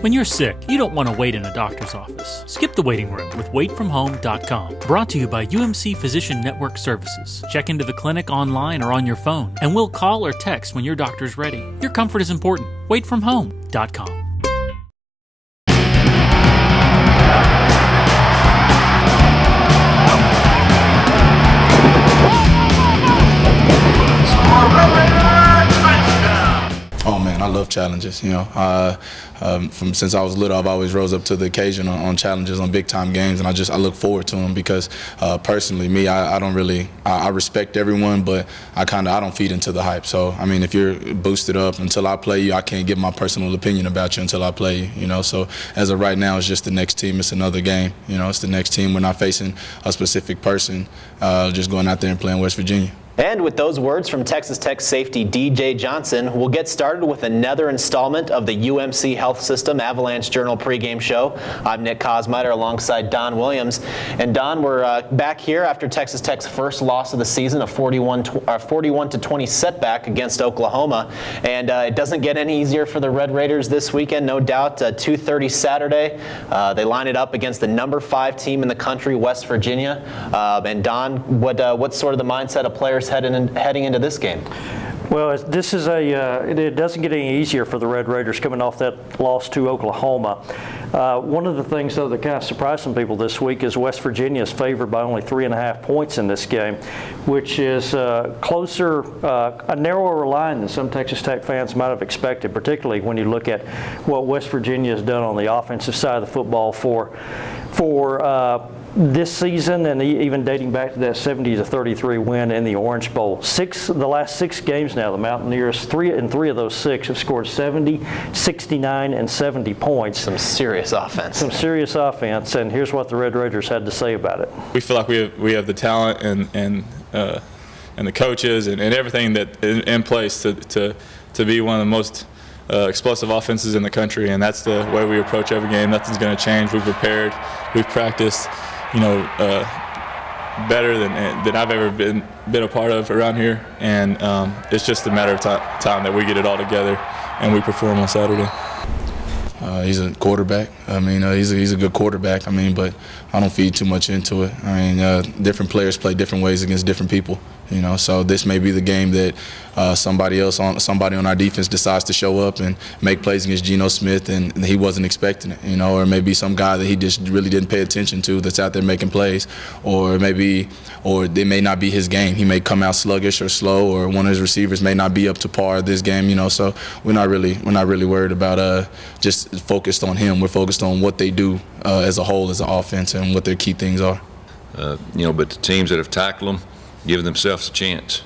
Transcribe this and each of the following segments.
When you're sick, you don't want to wait in a doctor's office. Skip the waiting room with waitfromhome.com. Brought to you by UMC Physician Network Services. Check into the clinic online or on your phone, and we'll call or text when your doctor's ready. Your comfort is important. Waitfromhome.com. Oh man, I love challenges. You know, from since I was little, I've always rose up to the occasion on challenges, on big time games, and I look forward to them because personally, me, I don't really, I respect everyone, but I don't feed into the hype. So I mean, if you're boosted up until I play you, I can't give my personal opinion about you until I play you. You know, so as of right now, it's just the next team. It's another game. You know, it's the next team. We're not facing a specific person. Just going out there and playing West Virginia. And with those words from Texas Tech safety DJ Johnson, we'll get started with another installment of the UMC Health System Avalanche-Journal pregame show. I'm Nick Kosmider alongside Don Williams. And Don, we're back here after Texas Tech's first loss of the season, a 41-20 setback against Oklahoma. And it doesn't get any easier for the Red Raiders this weekend, no doubt. 2:30 Saturday, they line it up against the number 5 team in the country, West Virginia. And Don, what's sort of the mindset of players heading into this game? Well, this is it doesn't get any easier for the Red Raiders coming off that loss to Oklahoma. One of the things, though, that kind of surprised some people this week is West Virginia is favored by only 3.5 points in this game, which is closer, a narrower line than some Texas Tech fans might have expected, particularly when you look at what West Virginia has done on the offensive side of the football for this season, and even dating back to that 70-33 win in the Orange Bowl. The last 6 games now, the Mountaineers, in three of those 6 have scored 70, 69, and 70 points. Some serious offense. And here's what the Red Raiders had to say about it. We feel like we have the talent and the coaches and everything that in place to be one of the most explosive offenses in the country, and that's the way we approach every game. Nothing's going to change. We've prepared, we've practiced, better than I've ever been a part of around here, and it's just a matter of time that we get it all together and we perform on Saturday. He's a quarterback. I mean, he's a good quarterback. I mean, but I don't feed too much into it. I mean, different players play different ways against different people. You know, so this may be the game that somebody on our defense decides to show up and make plays against Geno Smith, and he wasn't expecting it. You know, or maybe some guy that he just really didn't pay attention to that's out there making plays, or it may not be his game. He may come out sluggish or slow, or one of his receivers may not be up to par this game. You know, so we're not really worried about just focused on him. We're focused on what they do as a whole, as an offense, and what their key things are. But the teams that have tackled them give themselves a chance.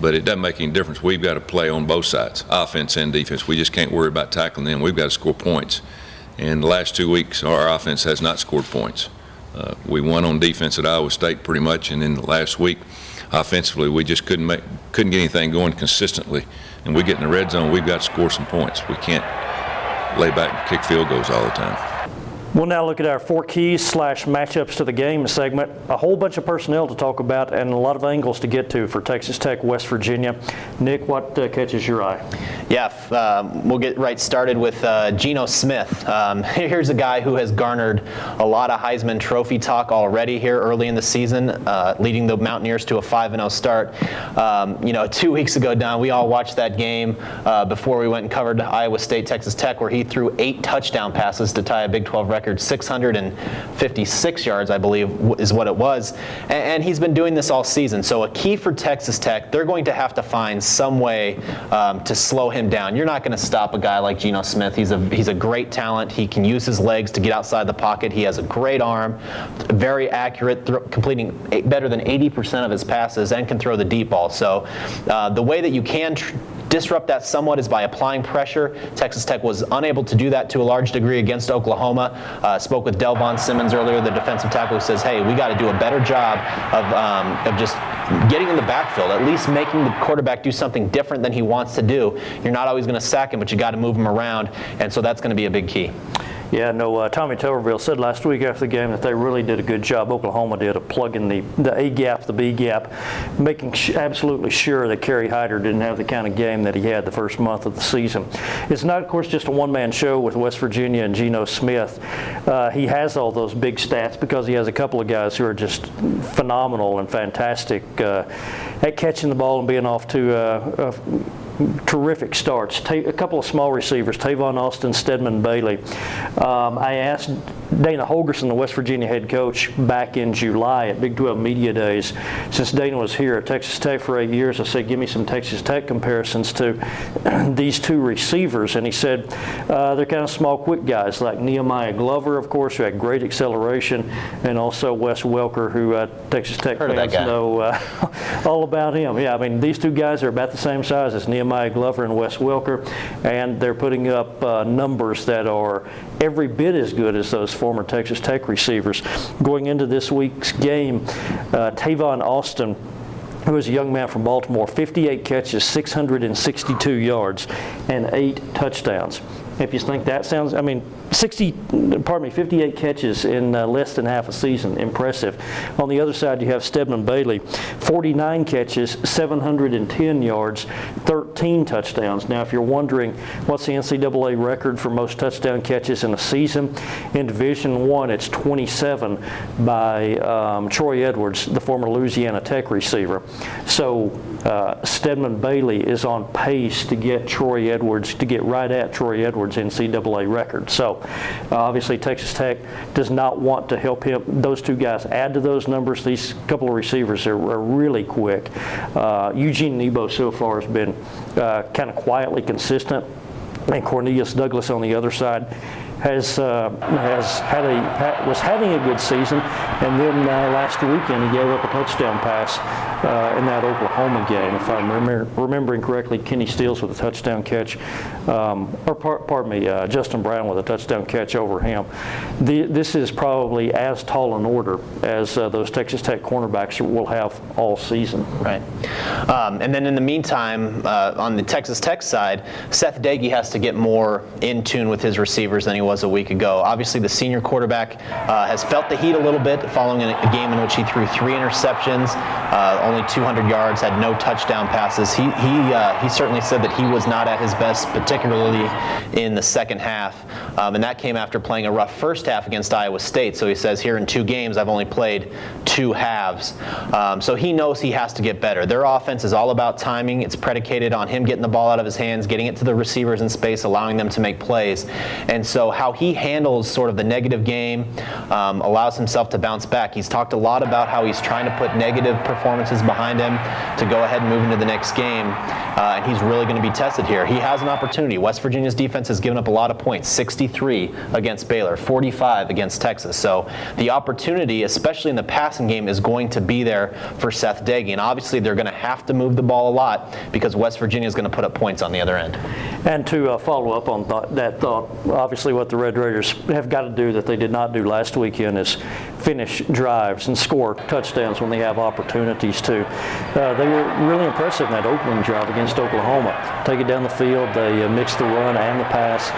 But it doesn't make any difference. We've got to play on both sides, offense and defense. We just can't worry about tackling them. We've got to score points. And the last 2 weeks, our offense has not scored points. We won on defense at Iowa State pretty much, and then the last week, offensively, we just couldn't get anything going consistently. And we get in the red zone, we've got to score some points. We can't lay back and kick field goals all the time. We'll now look at our 4 keys / matchups to the game segment. A whole bunch of personnel to talk about and a lot of angles to get to for Texas Tech, West Virginia. Nick, what catches your eye? Yeah, we'll get right started with Geno Smith. Here's a guy who has garnered a lot of Heisman Trophy talk already here early in the season, leading the Mountaineers to a 5-0 start. 2 weeks ago, Don, we all watched that game before we went and covered Iowa State, Texas Tech, where he threw 8 touchdown passes to tie a Big 12 record. 656 yards, I believe, is what it was. And he's been doing this all season. So a key for Texas Tech, they're going to have to find some way to slow him down. You're not going to stop a guy like Geno Smith. He's a great talent. He can use his legs to get outside the pocket. He has a great arm, very accurate, completing better than 80% of his passes, and can throw the deep ball. So the way that you can disrupt that somewhat is by applying pressure. Texas Tech was unable to do that to a large degree against Oklahoma. Spoke with Delvon Simmons earlier, the defensive tackle, who says, hey, we got to do a better job of just getting in the backfield, at least making the quarterback do something different than he wants to do. You're not always going to sack him, but you got to move him around, and so that's going to be a big key. Yeah, no, Tommy Tuberville said last week after the game that they really did a good job, Oklahoma did, of plugging the A gap, the B gap, making absolutely sure that Kerry Hyder didn't have the kind of game that he had the first month of the season. It's not, of course, just a one-man show with West Virginia and Geno Smith. He has all those big stats because he has a couple of guys who are just phenomenal and fantastic at catching the ball and being off to terrific starts. A couple of small receivers, Tavon Austin, Stedman Bailey. I asked Dana Holgorsen, the West Virginia head coach, back in July at Big 12 Media Days. Since Dana was here at Texas Tech for 8 years, I said, give me some Texas Tech comparisons to these two receivers. And he said, they're kind of small, quick guys like Nehemiah Glover, of course, who had great acceleration, and also Wes Welker, who Texas Tech fans know all about him. Yeah, I mean, these two guys are about the same size as Nehemiah Glover and Wes Welker, and they're putting up numbers that are every bit as good as those former Texas Tech receivers. Going into this week's game, Tavon Austin, who is a young man from Baltimore, 58 catches, 662 yards, and 8 touchdowns. If you think that sounds, 58 catches in less than half a season. Impressive. On the other side, you have Stedman Bailey, 49 catches, 710 yards, 13 touchdowns. Now, if you're wondering what's the NCAA record for most touchdown catches in a season, in Division I, it's 27 by Troy Edwards, the former Louisiana Tech receiver. So Stedman Bailey is on pace to get right at Troy Edwards' NCAA record. So obviously Texas Tech does not want to help those two guys add to those numbers. These couple of receivers are really quick. Eugene Nebo so far has been kind of quietly consistent, and Cornelius Douglas on the other side was having a good season, and then last weekend he gave up a touchdown pass in that Oklahoma game. If I'm remembering correctly, Kenny Steele with a touchdown catch, Justin Brown with a touchdown catch over him. This is probably as tall an order as those Texas Tech cornerbacks will have all season. Right. And then in the meantime, on the Texas Tech side, Seth Dagey has to get more in tune with his receivers than he was a week ago. Obviously, the senior quarterback has felt the heat a little bit following a game in which he threw 3 interceptions, only 200 yards, had no touchdown passes. He certainly said that he was not at his best, particularly in the second half, and that came after playing a rough first half against Iowa State. So he says, here in 2 games, I've only played 2 halves. So he knows he has to get better. Their offense is all about timing. It's predicated on him getting the ball out of his hands, getting it to the receivers in space, allowing them to make plays. And so how he handles sort of the negative game, allows himself to bounce back. He's talked a lot about how he's trying to put negative performances behind him to go ahead and move into the next game, and he's really going to be tested here. He has an opportunity. West Virginia's defense has given up a lot of points, 63 against Baylor, 45 against Texas. So the opportunity, especially in the passing game, is going to be there for Seth Dagey, and obviously they're going to have to move the ball a lot because West Virginia is going to put up points on the other end. And to follow up on that thought, obviously what the Red Raiders have got to do that they did not do last weekend is finish drives and score touchdowns when they have opportunities to. They were really impressive in that opening drive against Oklahoma. Take it down the field, they mixed the run and the pass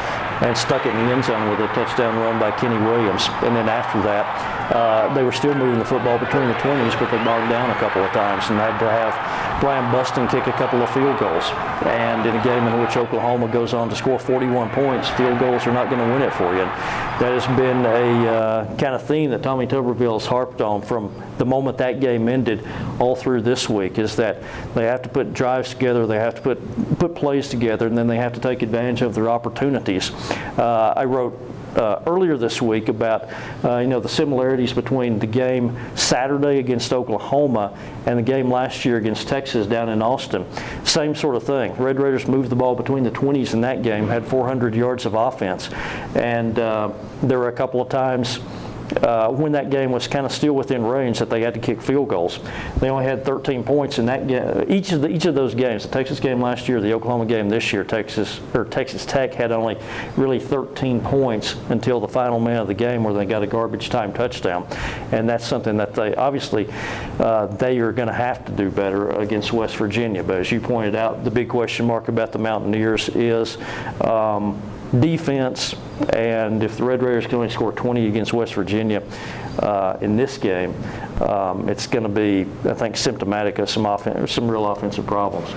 and stuck it in the end zone with a touchdown run by Kenny Williams. And then after that, they were still moving the football between the 20s, but they bogged down a couple of times and had to have Brian Buston kick a couple of field goals. And in a game in which Oklahoma goes on to score 41 points, field goals are not going to win it for you. And that has been a kind of theme that Tommy Tuberville has harped on from the moment that game ended all through this week, is that they have to put drives together, they have to put plays together, and then they have to take advantage of their opportunities. I wrote earlier this week about the similarities between the game Saturday against Oklahoma and the game last year against Texas down in Austin. Same sort of thing. Red Raiders moved the ball between the 20s in that game, had 400 yards of offense, and there were a couple of times when that game was kind of still within range that they had to kick field goals. They only had 13 points in that game. Each of those games, the Texas game last year, the Oklahoma game this year, Texas Tech had only really 13 points until the final minute of the game where they got a garbage time touchdown. And that's something that they are going to have to do better against West Virginia. But as you pointed out, the big question mark about the Mountaineers is defense, and if the Red Raiders can only score 20 against West Virginia in this game, it's going to be, I think, symptomatic of some real offensive problems.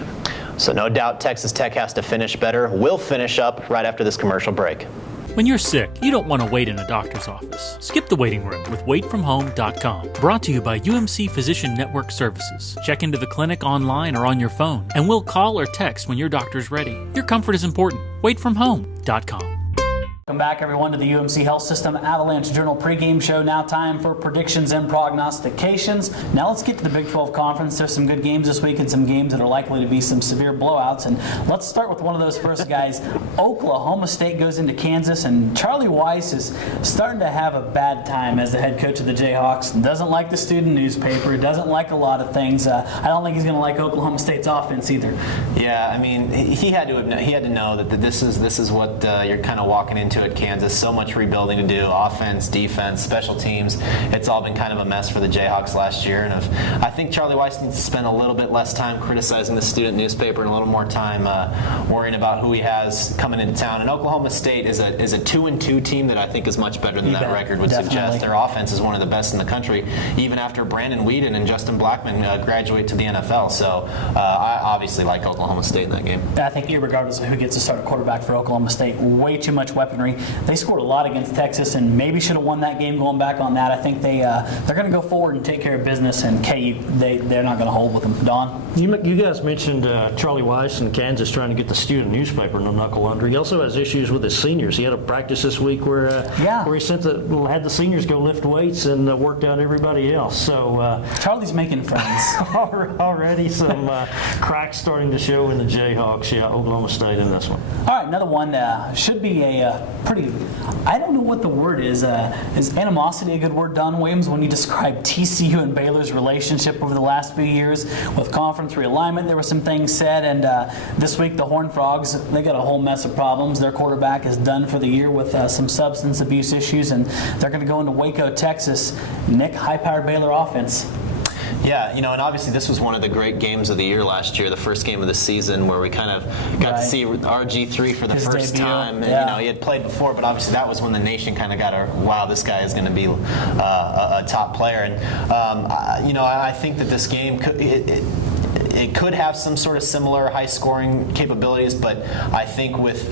So no doubt Texas Tech has to finish better. We'll finish up right after this commercial break. When you're sick, you don't want to wait in a doctor's office. Skip the waiting room with waitfromhome.com. Brought to you by UMC Physician Network Services. Check into the clinic online or on your phone, and we'll call or text when your doctor's ready. Your comfort is important. Waitfromhome.com. Welcome back, everyone, to the UMC Health System Avalanche-Journal pregame show. Now time for predictions and prognostications. Now let's get to the Big 12 Conference. There's some good games this week and some games that are likely to be some severe blowouts. And let's start with one of those first guys. Oklahoma State goes into Kansas, and Charlie Weiss is starting to have a bad time as the head coach of the Jayhawks. Doesn't like the student newspaper. Doesn't like a lot of things. I don't think he's going to like Oklahoma State's offense either. Yeah, I mean, he had to know that this is what you're kind of walking into at Kansas. So much rebuilding to do, offense, defense, special teams. It's all been kind of a mess for the Jayhawks last year, and I think Charlie Weiss needs to spend a little bit less time criticizing the student newspaper and a little more time worrying about who he has coming into town. And Oklahoma State is a 2-2 team that I think is much better than that record would suggest. Their offense is one of the best in the country, even after Brandon Weeden and Justin Blackman graduate to the NFL. So I obviously like Oklahoma State in that game. I think regardless of who gets to start a quarterback for Oklahoma State, way too much weaponry. They scored a lot against Texas and maybe should have won that game going back on that. I think they're going to go forward and take care of business, and KU, they're not going to hold with them. Don? You guys mentioned Charlie Weiss in Kansas trying to get the student newspaper no knuckle under. He also has issues with his seniors. He had a practice this week where he had the seniors go lift weights and worked out everybody else. So Charlie's making friends. Already some cracks starting to show in the Jayhawks. Yeah, Oklahoma State in this one. All right, another one should be a pretty, I don't know what the word is. Is animosity a good word, Don Williams, when you describe TCU and Baylor's relationship over the last few years with conference realignment? There were some things said, and this week the Horned Frogs, they got a whole mess of problems. Their quarterback is done for the year with some substance abuse issues, and they're going to go into Waco, Texas. Nick, high-powered Baylor offense. Yeah, and obviously this was one of the great games of the year last year, the first game of the season, where we kind of got to see RG3 for the first time. And, he had played before, but obviously that was when the nation kind of got wow, this guy is going to be a top player. And, I think that this game it could have some sort of similar high-scoring capabilities, but I think with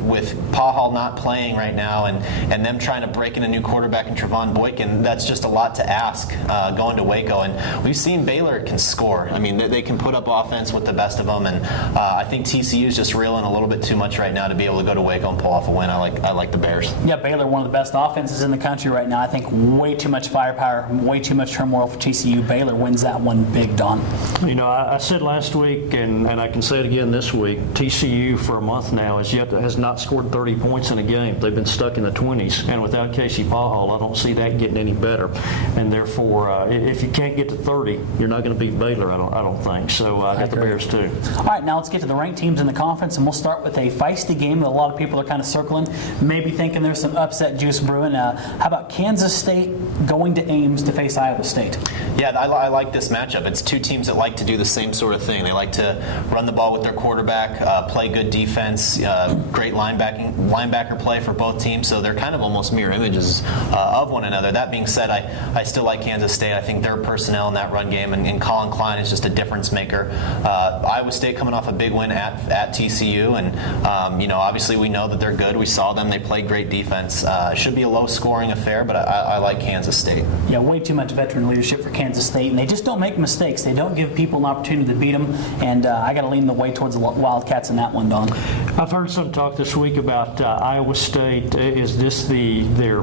Pahal not playing right now and them trying to break in a new quarterback in Trevon Boykin, that's just a lot to ask going to Waco. And we've seen Baylor can score. I mean, they can put up offense with the best of them, and I think TCU is just reeling a little bit too much right now to be able to go to Waco and pull off a win. I like the Bears. Yeah, Baylor, one of the best offenses in the country right now. I think way too much firepower, way too much turmoil for TCU. Baylor wins that one big, Don. I said last week, and I can say it again this week, TCU for a month now has not scored 30 points in a game. They've been stuck in the 20s, and without Casey Pahal, I don't see that getting any better. And therefore, if you can't get to 30, you're not going to beat Baylor, I don't think. So I got the Bears too. All right, now let's get to the ranked teams in the conference, and we'll start with a feisty game that a lot of people are kind of circling, maybe thinking there's some upset juice brewing. How about Kansas State going to Ames to face Iowa State? Yeah, I like this matchup. It's two teams that like to do the same sort of thing. They like to run the ball with their quarterback, play good defense, great linebacker play for both teams. So they're kind of almost mirror images of one another. That being said, I still like Kansas State. I think their personnel in that run game and Colin Klein is just a difference maker. Iowa State coming off a big win at TCU, and obviously we know that they're good. We saw them. They play great defense. It should be a low-scoring affair, but I like Kansas State. Yeah, way too much veteran leadership for Kansas State, and they just don't make mistakes. They don't give people an opportunity to beat them, and I got to lean the way towards the Wildcats in that one, Don. I've heard some talk this week about Iowa State. Is this their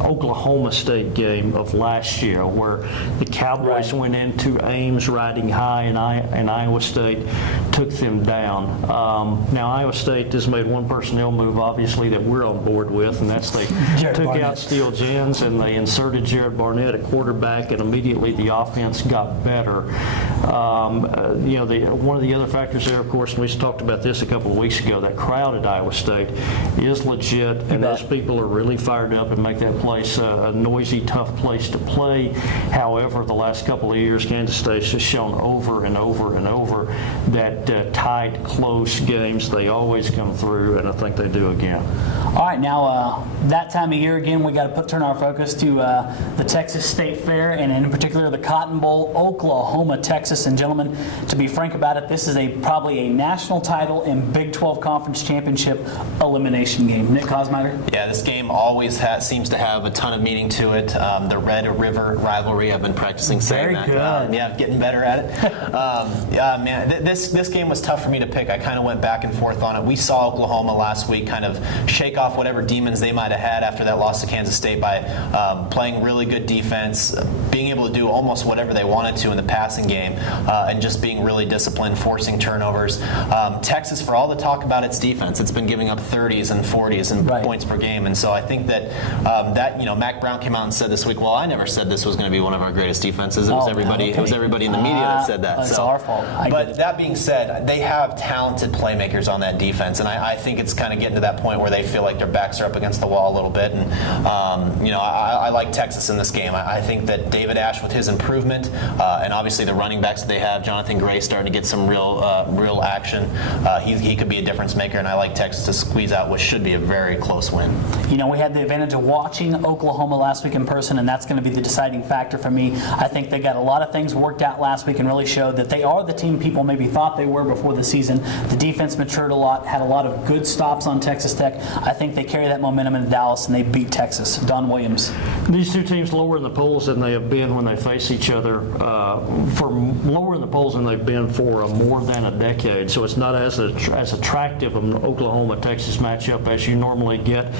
Oklahoma State game of last year, where the Cowboys went into Ames riding high, and Iowa State took them down? Now, Iowa State has made one personnel move, obviously, that we're on board with, and that's they took out Steele Jens and they inserted Jared Barnett at quarterback, and immediately the offense got better. one of the other factors there, of course, and we talked about this a couple of weeks ago, that crowd at Iowa State is legit, and those people are really fired up and make that place a noisy, tough place to play. However, the last couple of years, Kansas State's just shown over and over and over that tight, close games, they always come through, and I think they do again. All right, now that time of year again, we got to turn our focus to the Texas State Fair, and in particular the Cotton Bowl, Oklahoma, Texas. And gentlemen, to be frank about it, this is probably a national title and Big 12 Conference Championship elimination game. Nick Kosmider? Yeah, this game always seems to have a ton of meaning to it. The Red River rivalry, I've been practicing saying that. Very good. Yeah, getting better at it. Man, this game was tough for me to pick. I kind of went back and forth on it. We saw Oklahoma last week kind of shake off whatever demons they might have had after that loss to Kansas State by playing really good defense, being able to do almost whatever they wanted to in the passing game, and just being really disciplined, forcing turnovers. Texas, for all the talk about its defense, it's been giving up 30s and 40s and points per game, and so I think that Mac Brown came out and said this week, well, I never said this was going to be one of our greatest defenses. It was everybody. Okay. It was everybody in the media that said that. It's our fault. But that being said, they have talented playmakers on that defense, and I think it's kind of getting to that point where they feel like their backs are up against the wall a little bit. And I like Texas in this game. I think that David Ash, with his improvement, and obviously the running backs that they have, Jonathan Gray starting to get some real action. He could be a difference maker, and I like Texas to squeeze out what should be a very close win. We had the advantage of watching Oklahoma last week in person, and that's going to be the deciding factor for me. I think they got a lot of things worked out last week and really showed that they are the team people maybe thought they were before the season. The defense matured a lot, had a lot of good stops on Texas Tech. I think they carry that momentum into Dallas, and they beat Texas. Don Williams. These two teams lower in the polls than they have been when they face each other, lower in the polls than they've been for more than a decade. So it's not as attractive an Oklahoma-Texas matchup as you normally get.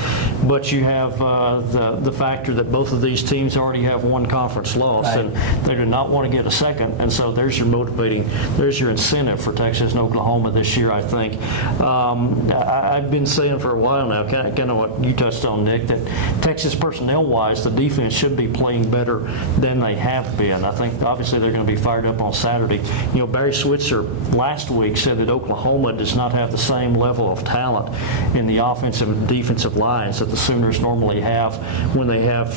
But you have the factor that both of these teams already have one conference loss, and they do not want to get a second. And so there's your incentive for Texas and Oklahoma this year, I think. I've been saying for a while now, kind of what you touched on, Nick, that Texas personnel-wise, the defense should be playing better than they have been. I think obviously they're going to be fired up on Saturday. Barry Switzer last week said that Oklahoma does not have the same level of talent in the offensive and defensive lines that the Sooners normally have when they have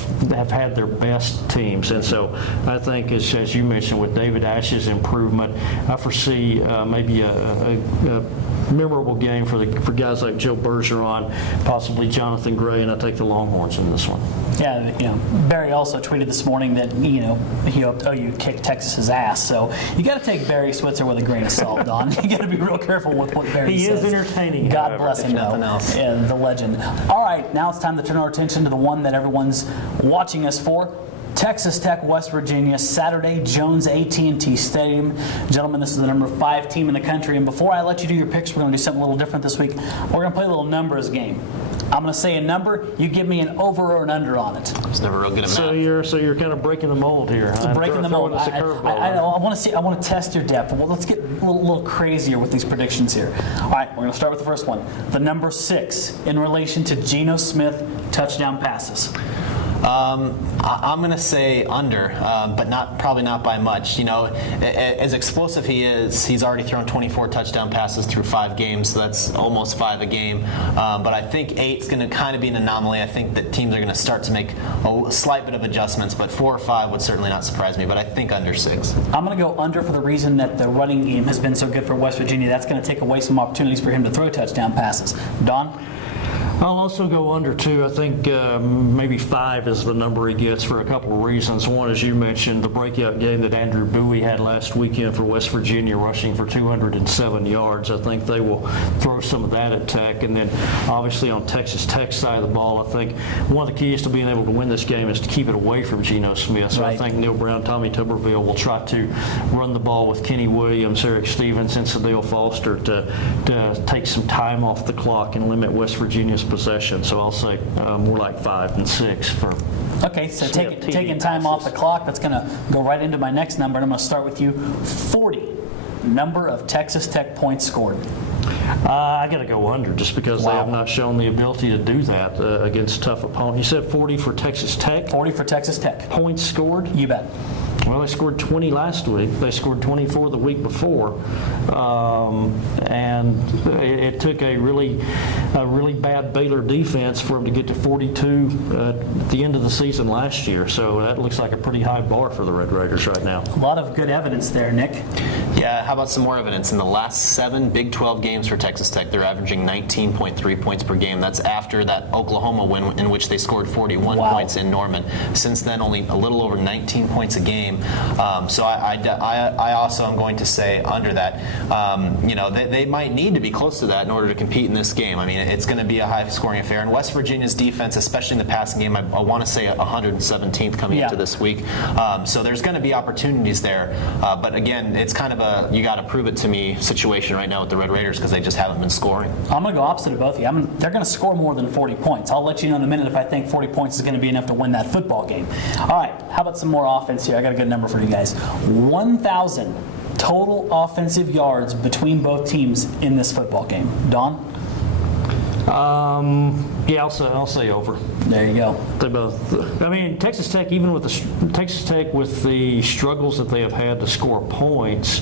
had their best teams. And so I think, as you mentioned, with David Ash's improvement, I foresee maybe a memorable game for guys like Joe Bergeron, possibly Jonathan Gray, and I take the Longhorns in this one. Yeah, Barry also tweeted this morning that he hoped OU kicked Texas's ass. So you got to take Barry Switzer with a grain of salt, Don. You got to be real careful with what Barry says. He is entertaining. God bless him, nothing else. And the legend. All right, now it's time to turn our attention to the one that everyone's watching us for. Texas Tech, West Virginia, Saturday, Jones AT&T Stadium. Gentlemen, this is the number 5 team in the country. And before I let you do your picks, we're going to do something a little different this week. We're going to play a little numbers game. I'm going to say a number. You give me an over or an under on it. I was never real good at math. So you're kind of breaking the mold here. Breaking the mold. I want to test your depth. Well, let's get a little crazier with these predictions here. All right, we're going to start with the first one. The number 6 in relation to Geno Smith touchdown passes. I'm going to say under, but probably not by much. As explosive he is, he's already thrown 24 touchdown passes through 5 games, so that's almost 5 a game. But I think 8 is going to kind of be an anomaly. I think that teams are going to start to make a slight bit of adjustments, but 4 or 5 would certainly not surprise me, but I think under 6. I'm going to go under for the reason that the running game has been so good for West Virginia. That's going to take away some opportunities for him to throw touchdown passes. Don? I'll also go under 2. I think maybe 5 is the number he gets for a couple of reasons. One, as you mentioned, the breakout game that Andrew Bowie had last weekend for West Virginia, rushing for 207 yards. I think they will throw some of that at Tech. And then, obviously, on Texas Tech's side of the ball, I think one of the keys to being able to win this game is to keep it away from Geno Smith. So I think Neil Brown, Tommy Tuberville will try to run the ball with Kenny Williams, Eric Stevens, and Sadale Foster to take some time off the clock and limit West Virginia's possession. So I'll say more like 5 than 6 for. Okay, so taking time off the clock, that's going to go right into my next number, and I'm going to start with you. 40, number of Texas Tech points scored. I got to go under just because they have not shown the ability to do that against tough opponents. You said 40 for Texas Tech? 40 for Texas Tech. Points scored? You bet. Well, they scored 20 last week. They scored 24 the week before, and it took a really bad Baylor defense for them to get to 42 at the end of the season last year. So that looks like a pretty high bar for the Red Raiders right now. A lot of good evidence there, Nick. Yeah, how about some more evidence? In the last 7 Big 12 games for Texas Tech, they're averaging 19.3 points per game. That's after that Oklahoma win in which they scored 41 points in Norman. Since then, only a little over 19 points a game. So I also am going to say under that. They might need to be close to that in order to compete in this game. I mean, it's going to be a high-scoring affair. And West Virginia's defense, especially in the passing game, I want to say 117th coming into this week. So there's going to be opportunities there. But again, it's kind of a you got to prove it to me situation right now with the Red Raiders because they just haven't been scoring. I'm going to go opposite of both of you. They're going to score more than 40 points. I'll let you know in a minute if I think 40 points is going to be enough to win that football game. All right, how about some more offense here? I got a good number for you guys. 1,000 total offensive yards between both teams in this football game. Don? Yeah, I'll say over. There you go. They both. I mean, Texas Tech, even with the struggles that they have had to score points,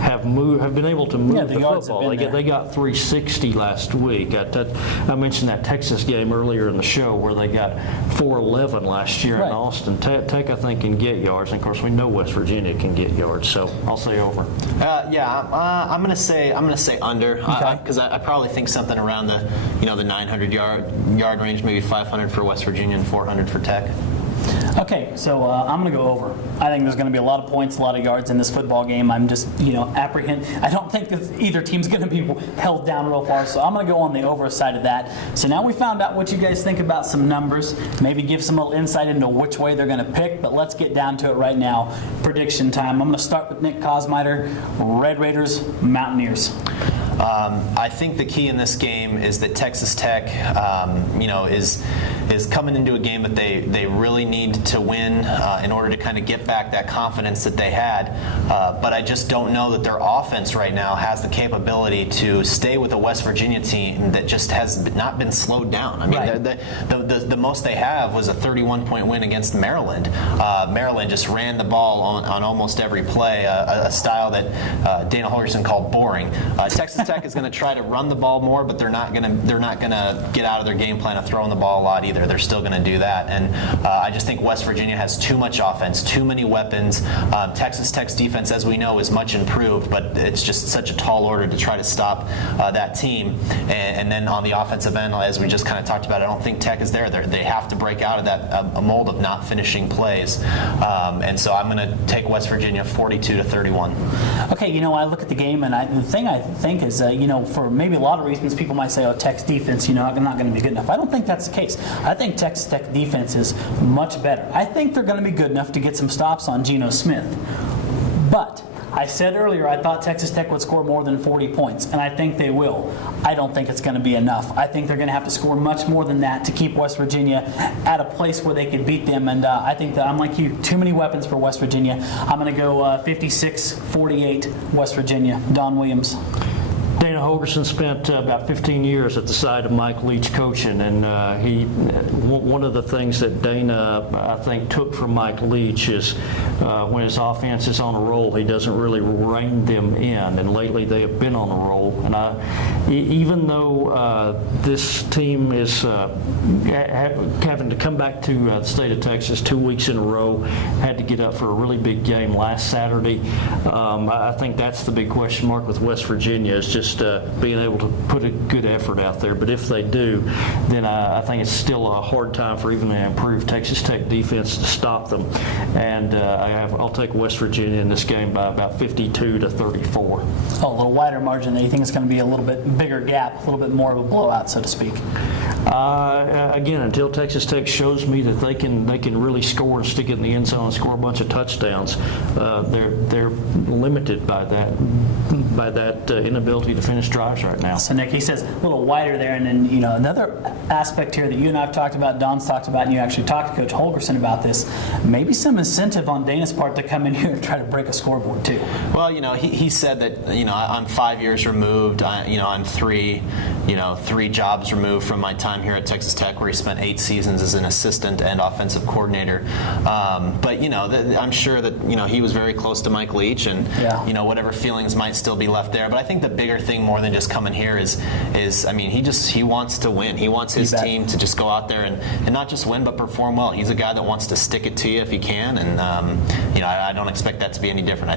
have been able to move the football. They got 360 last week. I mentioned that Texas game earlier in the show where they got 411 last year in Austin. Tech, I think, can get yards, and of course we know West Virginia can get yards. So I'll say over. I'm going to say under because I probably think something around the 900 yard range, maybe 500 for West Virginia and 400 for Tech. Okay, so I'm going to go over. I think there's going to be a lot of points, a lot of yards in this football game. I'm just, apprehend. I don't think that either team's going to be held down real far, so I'm going to go on the over side of that. So now we found out what you guys think about some numbers, maybe give some little insight into which way they're going to pick, but let's get down to it right now. Prediction time. I'm going to start with Nick Kosmider, Red Raiders, Mountaineers. I think the key in this game is that Texas Tech, is coming into a game that they really need to win in order to kind of get back that confidence that they had. But I just don't know that their offense right now has the capability to stay with a West Virginia team that just has not been slowed down. I mean, the most they have was a 31-point win against Maryland. Maryland just ran the ball on almost every play, a style that Dana Holgorsen called boring. Texas Tech is going to try to run the ball more, but they're not going to get out of their game plan of throwing the ball a lot either. They're still going to do that, and I just think West Virginia has too much offense, too many weapons. Texas Tech's defense, as we know, is much improved, but it's just such a tall order to try to stop that team. And then on the offensive end, as we just kind of talked about, I don't think Tech is there. They have to break out of that a mold of not finishing plays, and so I'm going to take West Virginia 42-31. Okay, I look at the game, and the thing I think is, for maybe a lot of reasons, people might say, Tech's defense, not going to be good enough. I don't think that's the case. I think Texas Tech defense is much better. I think they're going to be good enough to get some stops on Geno Smith. But I said earlier I thought Texas Tech would score more than 40 points, and I think they will. I don't think it's going to be enough. I think they're going to have to score much more than that to keep West Virginia at a place where they can beat them, and I think that I'm like you, too many weapons for West Virginia. I'm going to go 56-48 West Virginia. Don Williams. Dana Holgorsen spent about 15 years at the side of Mike Leach coaching, and one of the things that Dana, I think, took from Mike Leach is when his offense is on a roll, he doesn't really rein them in, and lately they have been on a roll. And even though this team is having to come back to the state of Texas 2 weeks in a row, had to get up for a really big game last Saturday, I think that's the big question mark with West Virginia, is just being able to put a good effort out there. But if they do, then I think it's still a hard time for even an improved Texas Tech defense to stop them. And I'll take West Virginia in this game by about 52-34. A little wider margin. You think it's going to be a little bit bigger gap, a little bit more of a blowout, so to speak? Again, until Texas Tech shows me that they can really score and stick it in the end zone and score a bunch of touchdowns, they're limited by that inability to finish drives right now. So Nick, he says a little wider there, and then another aspect here that you and I have talked about, Don's talked about, and you actually talked to Coach Holgorsen about this. Maybe some incentive on Dana's part to come in here and try to break a scoreboard too. Well, he said that I'm 5 years removed. I'm three jobs removed from my time time here at Texas Tech, where he spent 8 seasons as an assistant and offensive coordinator. But I'm sure that he was very close to Mike Leach, and whatever feelings might still be left there. But I think the bigger thing more than just coming here is he wants to win. He wants his team to just go out there and not just win, but perform well. He's a guy that wants to stick it to you if he can, and I don't expect that to be any different. I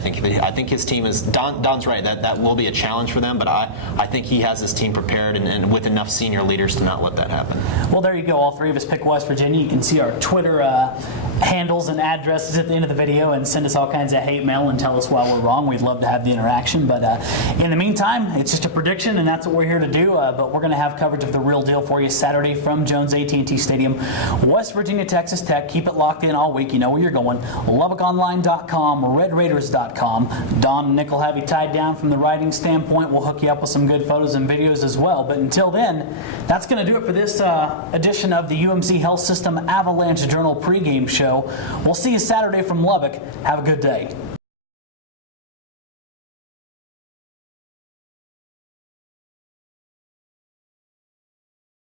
think his team is. Don's right. That will be a challenge for them, but I think he has his team prepared and with enough senior leaders to not let that happen. Well, there you go. All three of us pick West Virginia. You can see our Twitter handles and addresses at the end of the video and send us all kinds of hate mail and tell us why we're wrong. We'd love to have the interaction. But in the meantime, it's just a prediction, and that's what we're here to do. But we're going to have coverage of the real deal for you Saturday from Jones AT&T Stadium. West Virginia, Texas Tech. Keep it locked in all week. You know where you're going. LubbockOnline.com, RedRaiders.com. Don and Nick will have you tied down from the writing standpoint. We'll hook you up with some good photos and videos as well. But until then, that's going to do it for this edition of the UMC Health System Avalanche-Journal pregame show. We'll see you Saturday from Lubbock. Have a good day.